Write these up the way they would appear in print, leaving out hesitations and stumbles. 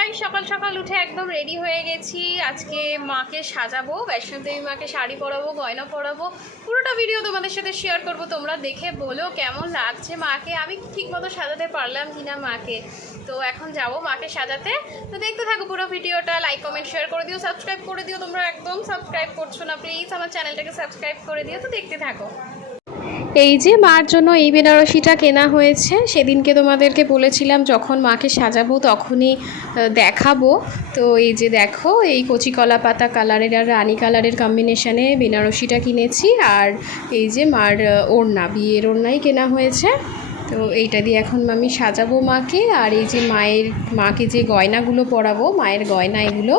High, সকাল সকাল উঠে একদম রেডি হয়ে গেছি। আজকে মাকে সাজাবো, বৈষ্ণবদেবী মাকে শাড়ি পরাবো, গয়না পরাবো। পুরোটা ভিডিও তোমাদের সাথে শেয়ার করবো, তোমরা দেখে বলো কেমন লাগছে মাকে। আমি ঠিক মতো সাজাতে পারলাম কিনা মাকে। তো এখন যাবো মাকে সাজাতে। তো দেখতে থাকো পুরো ভিডিওটা, লাইক কমেন্ট শেয়ার করে দিও, সাবস্ক্রাইব করে দিও। তোমরা একদম সাবস্ক্রাইব করছো না, প্লিজ আমার চ্যানেলটাকে সাবস্ক্রাইব করে দিও। তো দেখতে থাকো। এই যে মার জন্য এই বেনারসিটা কেনা হয়েছে, সেদিনকে তোমাদেরকে বলেছিলাম যখন মাকে সাজাবো তখনই দেখাবো। তো এই যে দেখো, এই কচি কলা পাতা কালারের আর রানী কালারের কম্বিনেশানে বেনারসিটা কিনেছি। আর এই যে মার ওড়না, বিয়ের ওড়নাই কেনা হয়েছে। তো এইটা দিয়ে এখন আমি সাজাবো মাকে। আর এই যে মাকে যে গয়নাগুলো পরাবো, মায়ের গয়না এগুলো,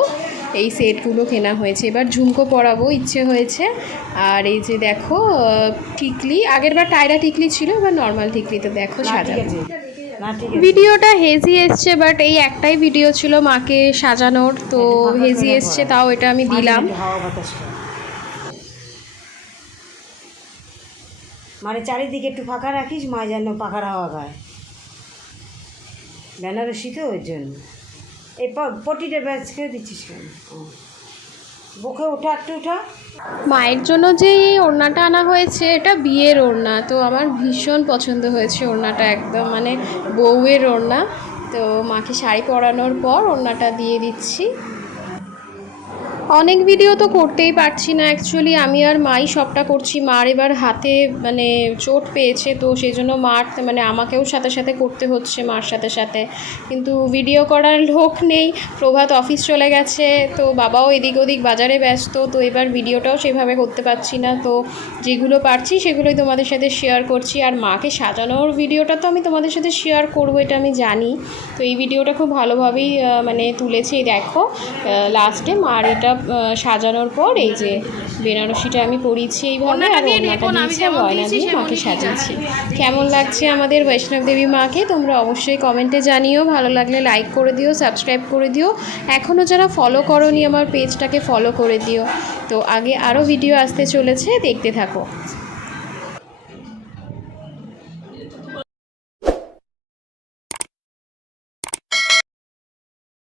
এই সেটগুলো কেনা হয়েছে। এবার ঝুমকো পরাবো ইচ্ছে হয়েছে। আর এই যে দেখো টিকলি, আগেরবার টায়রা টিকলি ছিল, এবার নর্মাল টিকলিতে দেখো সাজাবো। ভিডিওটা হেজি এসছে, বাট এই একটাই ভিডিও ছিল মাকে সাজানোর, তো হেজি এসছে, তাও এটা আমি দিলাম। মানে চারিদিকে একটু ফাঁকা রাখিস, মা যেন পাখার হাওয়া খায়। বেনারসি তো ওই জন্য এই পটিটা ব্যাচ খেয়ে দিচ্ছিস কেন? বুকে ওঠা, একটু ওঠা। মায়ের জন্য যে এই ওড়নাটা আনা হয়েছে, এটা বিয়ের ওড়না। তো আমার ভীষণ পছন্দ হয়েছে ওড়নাটা, একদম মানে বউয়ের ওড়না। তো মাকে শাড়ি পরানোর পর ওড়নাটা দিয়ে দিচ্ছি। অনেক ভিডিও তো করতেই পারছি না অ্যাকচুয়ালি, আমি আর মাই সবটা করছি। মার এবার হাতে মানে চোট পেয়েছে, তো সেই জন্য মার মানে আমাকেও সাথে সাথে করতে হচ্ছে মার সাথে সাথে। কিন্তু ভিডিও করার লোক নেই, প্রভাত অফিস চলে গেছে, তো বাবাও এদিক ওদিক বাজারে ব্যস্ত। তো এবার ভিডিওটাও সেভাবে করতে পারছি না। তো যেগুলো পারছি সেগুলোই তোমাদের সাথে শেয়ার করছি। আর মাকে সাজানোর ভিডিওটা তো আমি তোমাদের সাথে শেয়ার করবো, এটা আমি জানি। তো এই ভিডিওটা খুব ভালোভাবেই মানে তুলেছি। দেখো লাস্টে মার এটা সাজানোর পর এই যে বেনারসিটা আমি পরিয়েছি এইভাবে, আর ওড়নাটা দিয়েছি, গয়না দিয়ে মাকে সাজিয়েছি। কেমন লাগছে আমাদের বৈষ্ণবদেবী মাকে তোমরা অবশ্যই কমেন্টে জানিও। ভালো লাগলে লাইক করে দিও, সাবস্ক্রাইব করে দিও। এখনও যারা ফলো করোনি আমার পেজটাকে ফলো করে দিও। তো আগে আরও ভিডিও আসতে চলেছে, দেখতে থাকো।